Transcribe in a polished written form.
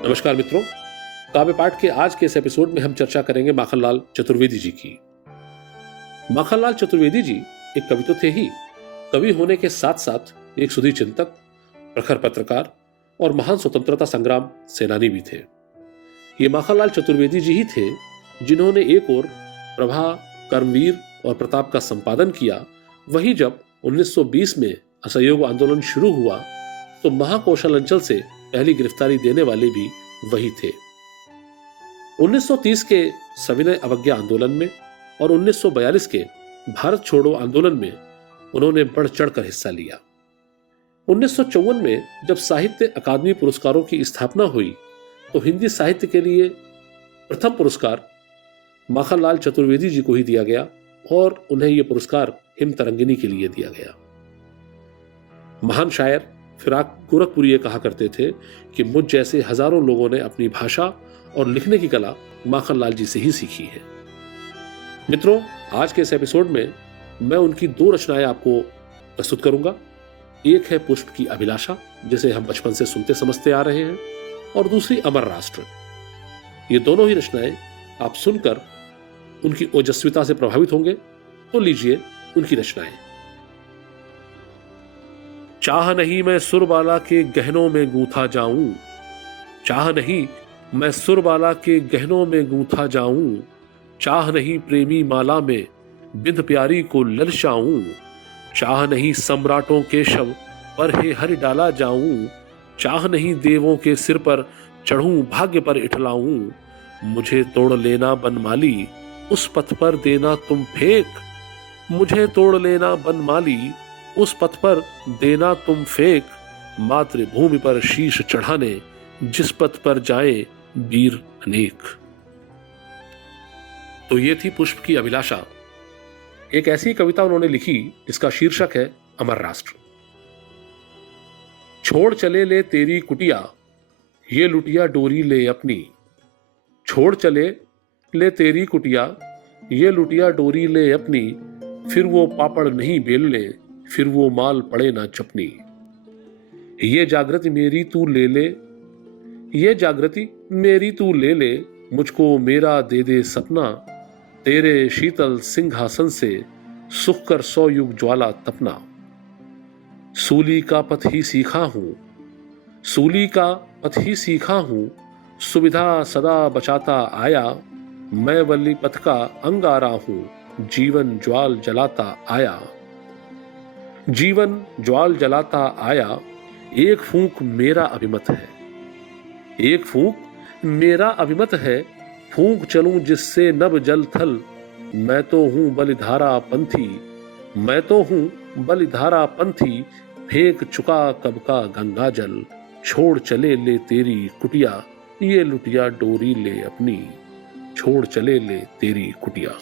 नमस्कार मित्रों, काव्य पाठ के आज के इस एपिसोड में हम चर्चा करेंगे माखनलाल चतुर्वेदी जी की। माखनलाल चतुर्वेदी जी एक कवि तो थे ही, कवि होने के साथ साथ एक सुधीर चिंतक, प्रखर पत्रकार और महान स्वतंत्रता संग्राम सेनानी भी थे। ये माखनलाल चतुर्वेदी जी ही थे जिन्होंने एक ओर प्रभा, कर्मवीर और प्रताप का संपादन किया, वहीं जब 1920 में असहयोग आंदोलन शुरू हुआ तो महाकौशल अंचल से पहली गिरफ्तारी देने वाले भी वही थे। 1930 के सविनय अवज्ञा आंदोलन में और 1942 के भारत छोड़ो आंदोलन में उन्होंने बढ़ चढ़कर हिस्सा लिया। 1954 में जब साहित्य अकादमी पुरस्कारों की स्थापना हुई तो हिंदी साहित्य के लिए प्रथम पुरस्कार माखनलाल चतुर्वेदी जी को ही दिया गया और उन्हें यह पुरस्कार हिम तरंगिनी के लिए दिया गया। महान शायर फिराक गोरखपुरी कहा करते थे कि मुझ जैसे हजारों लोगों ने अपनी भाषा और लिखने की कला माखनलाल जी से ही सीखी है। मित्रों, आज के इस एपिसोड में मैं उनकी दो रचनाएं आपको प्रस्तुत करूंगा। एक है पुष्प की अभिलाषा, जिसे हम बचपन से सुनते समझते आ रहे हैं, और दूसरी अमर राष्ट्र। ये दोनों ही रचनाएं आप सुनकर उनकी ओजस्विता से प्रभावित होंगे। तो लीजिए उनकी रचनाएं। चाह नहीं मैं सुरबाला के गहनों में गूंथा जाऊं, चाह नहीं मैं सुरबाला के गहनों में गूंथा जाऊं, चाह नहीं प्रेमी माला में बिंद प्यारी को ललचाऊं, चाह नहीं सम्राटों के शव पर हे हरि डाला जाऊं, चाह नहीं देवों के सिर पर चढ़ूं भाग्य पर इठलाऊं, मुझे तोड़ लेना बनमाली उस पथ पर देना तुम फेंक, मुझे तोड़ लेना बनमाली उस पथ पर देना तुम फेंक, मातृभूमि पर शीश चढ़ाने जिस पथ पर जाए वीर अनेक। तो ये थी पुष्प की अभिलाषा, एक ऐसी कविता उन्होंने लिखी जिसका शीर्षक है अमर राष्ट्र। छोड़ चले ले तेरी कुटिया, ये लुटिया डोरी ले अपनी, छोड़ चले ले तेरी कुटिया, ये लुटिया डोरी ले अपनी, फिर वो पापड़ नहीं बेलने, फिर वो माल पड़े ना चपनी, ये जागृति मेरी तू ले ले, ये जागृति मेरी तू ले ले, मुझको मेरा दे दे सपना, तेरे शीतल सिंहासन से सुख कर 100 युग ज्वाला तपना, सूली का पथ ही सीखा हूं, सूली का पथ ही सीखा हूं, सुविधा सदा बचाता आया, मैं वल्ली पथ का अंगारा हूं, जीवन ज्वाल जलाता आया, जीवन ज्वाल जलाता आया, एक फूंक मेरा अभिमत है, एक फूंक मेरा अभिमत है, फूंक चलूं जिससे नभ जल थल, मैं तो हूं बलिधारा पंथी, मैं तो हूं बलिधारा पंथी, फेंक चुका कब का गंगा जल, छोड़ चले ले तेरी कुटिया, ये लुटिया डोरी ले अपनी, छोड़ चले ले तेरी कुटिया।